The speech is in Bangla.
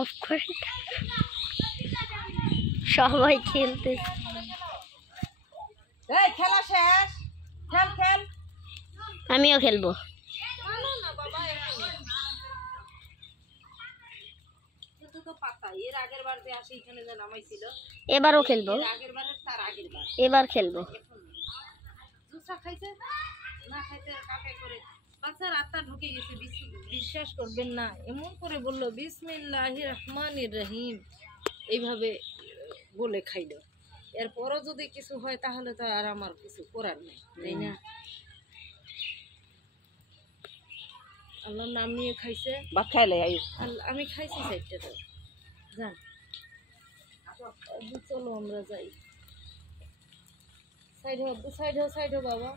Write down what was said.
অফ করে সবাই খেলতে। খেলা শেষ, খেল খেল। আমিও খেলবো। এবারও খেলবো, এবার খেলবো। বাচ্চার আত্মা ঢুকে গেছে, বিশ্বাস করবেন না, এমন করে বললো বিসমিল্লাহির রহমানির রহিম, এইভাবে বলে খাইলো। এরপরও যদি কিছু হয় তাহলে তো আর আমার কিছু করার নেই, তাই না? আল্লাহর নাম নিয়ে খাইছে, ভাত খাইলে আমি খাইছি চারটে। তো যান, চলো আমরা যাই। সাইড হো বাবা।